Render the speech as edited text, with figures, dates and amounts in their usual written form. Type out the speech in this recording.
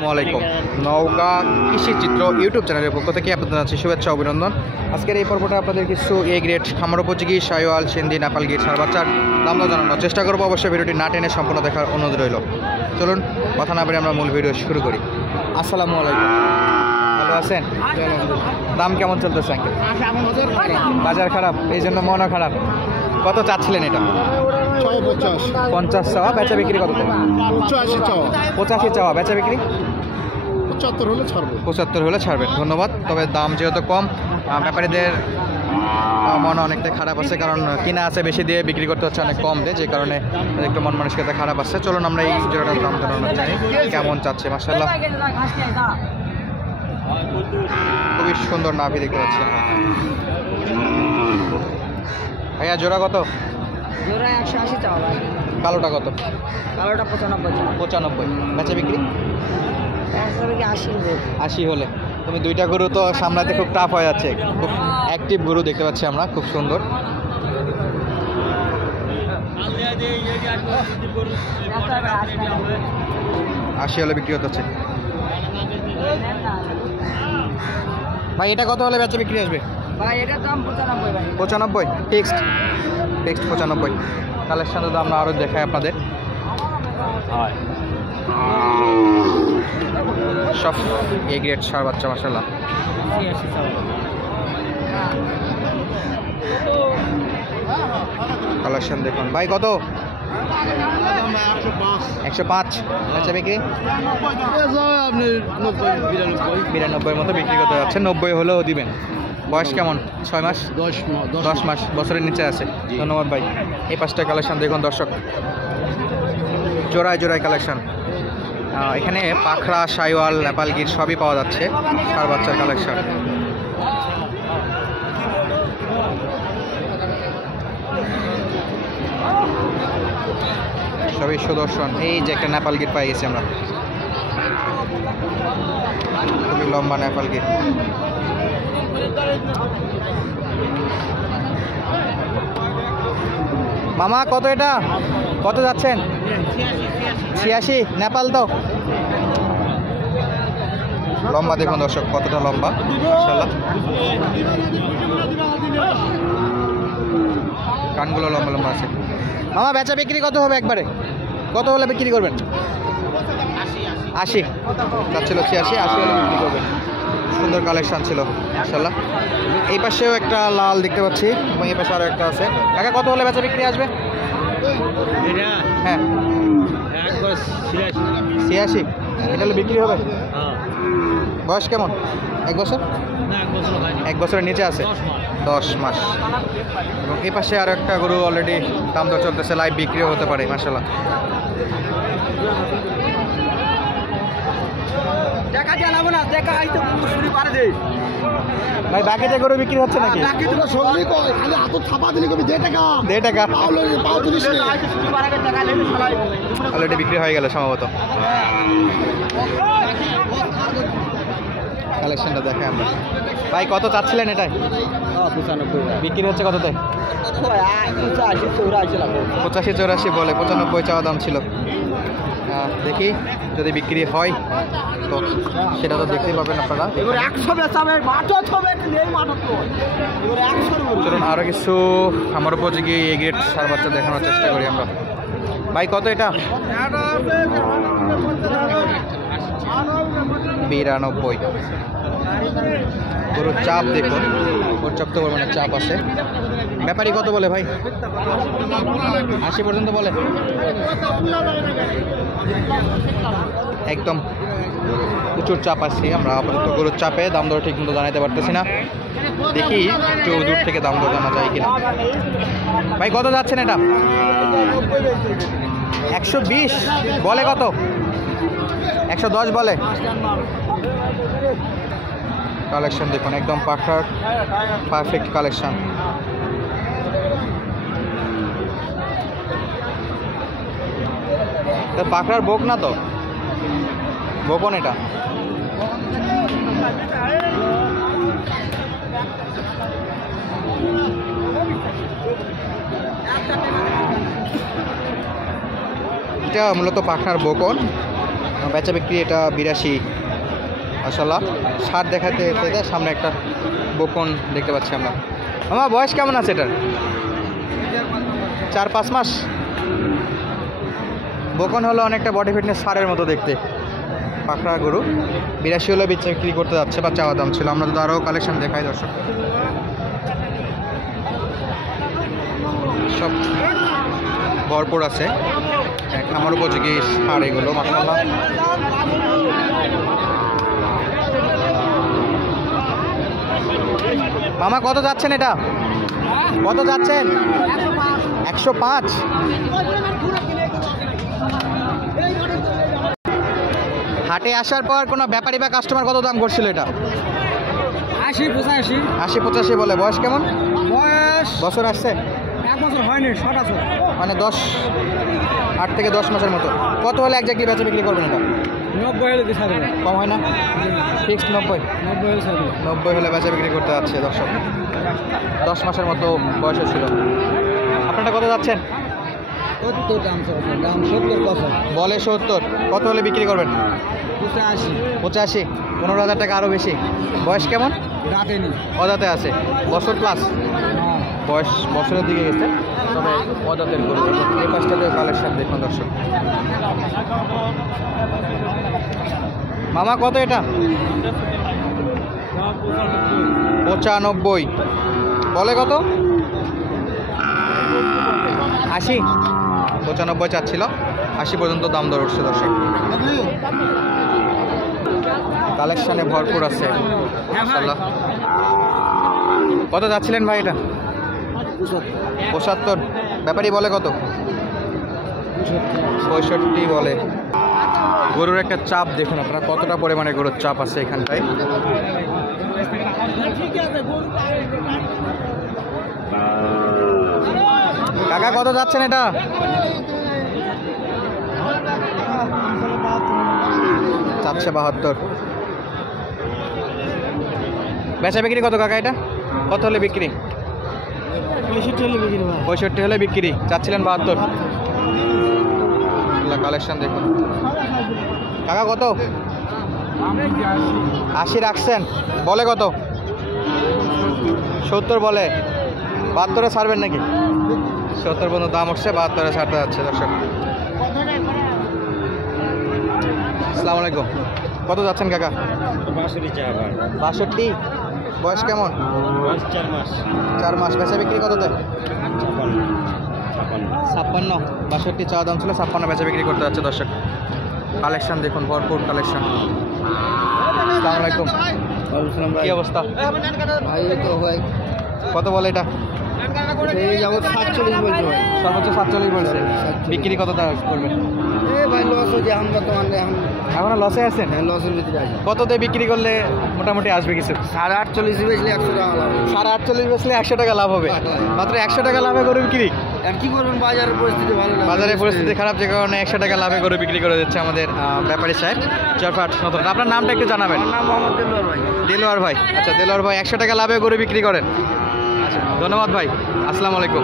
আসসালামাইকুম নওগাঁ কৃষি চিত্র ইউটিউব চ্যানেলের পক্ষ থেকে আপনাদের জানাচ্ছি শুভেচ্ছা অভিনন্দন। আজকের এই পর্বটা আপনাদের কিছু এ গ্রেড খামার উপযোগী শাহিওয়াল সিন্ধি নেপাল গির ষাঁড় বাচ্চার দাম জানানোর চেষ্টা করবো। অবশ্যই ভিডিওটি না টেনে সম্পূর্ণ দেখার অনুরোধ রইল। চলুন কথা না বলে আমরা মূল ভিডিও শুরু করি। আসসালামু আলাইকুম, ভালো আছেন? দাম কেমন চলতেছে? বাজার খারাপ, এই জন্য মনও খারাপ। কত চাচ্ছিলেন এটা? 50 চাওয়া, বেচা বিক্রি কত? 85 চাওয়া, বেচা বিক্রি 75 হলে ছাড়বেন। ধন্যবাদ। তবে দাম যেহেতু কম, ব্যাপারীদের মন অনেকটা খারাপ আছে, কারণ কিনা আছে বেশি দিয়ে, বিক্রি করতে হচ্ছে অনেক কম দিয়ে, যে কারণে একটু মন মানসিকতা খারাপ আছে। চলুন আমরা এই জোড়াটার দাম জানানোর চাই কেমন চাচ্ছে। মাশাআল্লাহ, খুবই সুন্দর নাভি দেখতে পাচ্ছি ভাইয়া। জোড়া কত? জোড়া 180 চাওয়া ভাই। কালোটা কত? কালোটা 95। বেচা বিক্রি 80 হলে। তুমি দুইটা গরু তো সামলাতে খুব টাফ হয়ে যাচ্ছে। খুব অ্যাক্টিভ গরু দেখতে পাচ্ছি আমরা, খুব সুন্দর। 80 হলে বিক্রি হচ্ছে ভাই। এটা কত হলে বেচা বিক্রি আসবে ভাই? এটার দাম 95 ভাই। 95 ফিক্সড 95। কালেকশন তো আমরা আরও দেখাই আপনাদের। সব এ গ্রেড ষাঁড় বাচ্চা মাশাআল্লাহ। কালেকশন দেখুন ভাই। কত? 105। আচ্ছা, বিক্রি 92 মতো বিক্রি করতে যাচ্ছে। 90 হলেও দিবেন। বয়স কেমন? 6 মাস 10 মাস, বছরের নিচে আছে। ধন্যবাদ ভাই। এই পাঁচটা কালেকশন দেখুন দর্শক, জোড়ায় জোড়ায় কালেকশন। এখানে পাখরা, শাহিওয়াল, নেপাল গির সবই পাওয়া যাচ্ছে। ষাঁড় বাচ্চার কালেকশন। সবই সুদর্শন। এই যে একটা নেপাল গির পাই গেছি আমরা, খুবই লম্বা নেপাল গির। মামা কত এটা? কত যাচ্ছেন? 86। নেপাল তো লম্বা দেখুন দর্শক, কতটা লম্বা মাশাআল্লাহ। কানগুলো লম্বা লম্বা আছে। মামা বেচা বিক্রি কত হবে একবারে? কত হলে বিক্রি করবেন? 80 যাচ্ছিল, 86 80 হলে বিক্রি করবেন। সুন্দর কালেকশন ছিল মাশাআল্লাহ। এই পাশেও একটা লাল দেখতে পাচ্ছি এবং এই পাশে আরও একটা আছে। কাকা কত হলে বেচা বিক্রি আসবে? হ্যাঁ 86। এটা হলে বিক্রি হবে। বয়স কেমন? 1 বছর? 1 বছরের নিচে আছে, 10 মাস। এবং এই পাশে আরও একটা গরু অলরেডি দাম দর চলতেছে, লাইভ বিক্রিও হতে পারে মাশাআল্লাহ। ভাই বাকিতে গরু বিক্রি হচ্ছে নাকি? 1.5 টাকা অলরেডি বিক্রি হয়ে গেল সম্ভবত। কালেকশনটা দেখে আমরা। ভাই কত চাচ্ছিলেন এটাই? 95। বিক্রি হচ্ছে কততে? 85-84 বলে। 95 চাওয়া দাম ছিল। দেখি যদি বিক্রি হয় তো সেটা তো দেখতেই পাবেন আপনারা। চলুন আরও কিছু আমার উপযোগী এ গ্রেড ষাঁড় বাচ্চা দেখানোর চেষ্টা করি আমরা। ভাই কত এটা? 92। গরুর চাপ দেখুন, পর্যাপ্ত পরিমাণে চাপ আছে। ব্যাপারী কত বলে ভাই? 80 পর্যন্ত বলে। একদম প্রচুর চাপ আছে। আমরা আপাতত গরুর চাপে দাম দর ঠিক মতো জানাতে পারতেছি না। দেখি একটু দূর থেকে দাম দর জানা যায় কিনা। ভাই কত যাচ্ছেন এটা? 120 বলে। কত? 110 বলে। কালেকশন দেখুন, একদম পাখার পারফেক্ট কালেকশন। পাখরার বোক না তো? বোকন এটা। এটা মূলত পাখনার বকন। বেচা বিক্রি এটা 82 মাশাআল্লাহ। সার দেখাতে এতে সামনে একটা বকন দেখতে পাচ্ছি আমরা। আমার বয়স কেমন আছে এটার? 4-5 মাস। বকন হলো অনেকটা বডি ফিটনেস সারের মতো দেখতে। পাকড়া গরু 82 হলে বেচা বিক্রি করতে যাচ্ছে বা চাওয়া দাম ছিল। আমরা তো আরও কালেকশন দেখাই দর্শক। সব ভরপুর আছে, আমার উপযোগী সার এগুলো মাশাআল্লাহ। মামা কত যাচ্ছেন এটা? কত যাচ্ছেন? 105। হাটে আসার পর কোনো ব্যাপারী বা কাস্টমার কত দাম করছিল এটা? 80-85। 80-85 বলে। বয়স কেমন? বয়স বছর আসছে? 1 বছর হয়নি, 6 আছে। মানে 8 থেকে 10 মাসের মতো। কত হলে একজাক্টলি বেচা বিক্রি করবেন এটা? 90 হলে দিতে হবে। কম হয় না? ফিক্সড 90? 90 হলে ছাড়বে। 90 হলে বেচা বিক্রি করতে যাচ্ছে দর্শক। 10 মাসের মতো বয়স ছিল। আপনারা কত যাচ্ছেন? 70 দাম চলছে, দাম 70 কত? বলে 70। কত হলে বিক্রি করবেন? 85। 85। 15,000 টাকা আরও বেশি। বয়স কেমন? রাতে নি। অদাতে আছে, বছর প্লাস। বয়স বছরের দিকে গেছে, তবে অদাতের গরু। এই পাঁচটাতে কালেকশন দেখুন দর্শক। মামা কত এটা? 95। বলে কত? 80। 95 চাচ্ছিল, 80 পর্যন্ত দাম দর উঠছে দর্শক। কালেকশনে ভরপুর আছে মাশাআল্লাহ। কত যাচ্ছিলেন ভাই এটা? 75। ব্যাপারী বলে কত? 65 বলে। গরুর একটা চাপ দেখুন আপনারা, কতটা পরিমাণে গরুর চাপ আছে এখানটায়। কাকা কত যাচ্ছেন এটা? চাচ্ছে 72। বেচা বিক্রি কত কাকা এটা? কত হলে বিক্রি? 65 হলে বিক্রি। চাচ্ছিলেন 72। কালেকশন দেখুন কাকা কত? 80 রাখছেন। বলে কত? 70 বলে। 72-এ ছাড়বেন নাকি? 70 পর্যন্ত দাম উঠছে, 72-এ ছাড়তে যাচ্ছে দর্শক। আসসালামু আলাইকুম। কত যাচ্ছেন কাকা? 62। বয়স কেমন? 4 মাস। বেচা বিক্রি কততে? 56। 62 চাওয়া দাম ছিল, 56 বেচা বিক্রি করতে যাচ্ছে দর্শক। কালেকশন দেখুন, ভরপুর কালেকশন। আসসালামু আলাইকুম। কি অবস্থা? ভাই তো ভাই কত বলে এটা? এই যাবত 47 বলছে ভাই। সর্বোচ্চ 47 বলছে। বিক্রি কত টাকা করবেন? ভাই লস হচ্ছে এখন বর্তমানে, এখনো লসে আছেন? লসের ভিতরে আছে। কততে বিক্রি করলে মোটামুটি আসবে কিছু? 48 বেচলে 100 টাকা লাভ। 48 বেচলে 100 টাকা লাভ হবে। মাত্র 100 টাকা লাভে গরু বিক্রি। আর কি করবেন, বাজারের পরিস্থিতি ভালো না। বাজারের পরিস্থিতি খারাপ, যে কারণে 100 টাকা লাভে গরু বিক্রি করে দিচ্ছে আমাদের ব্যাপারী সাহেব চরফাট নতুন। আপনার নামটা একটু জানাবেন। আমার নাম মোহাম্মদ দেলোয়ার ভাই। দেলোয়ার ভাই। আচ্ছা দেলোয়ার ভাই 100 টাকা লাভে গরু বিক্রি করেন। আচ্ছা ধন্যবাদ ভাই। আসসালামু আলাইকুম।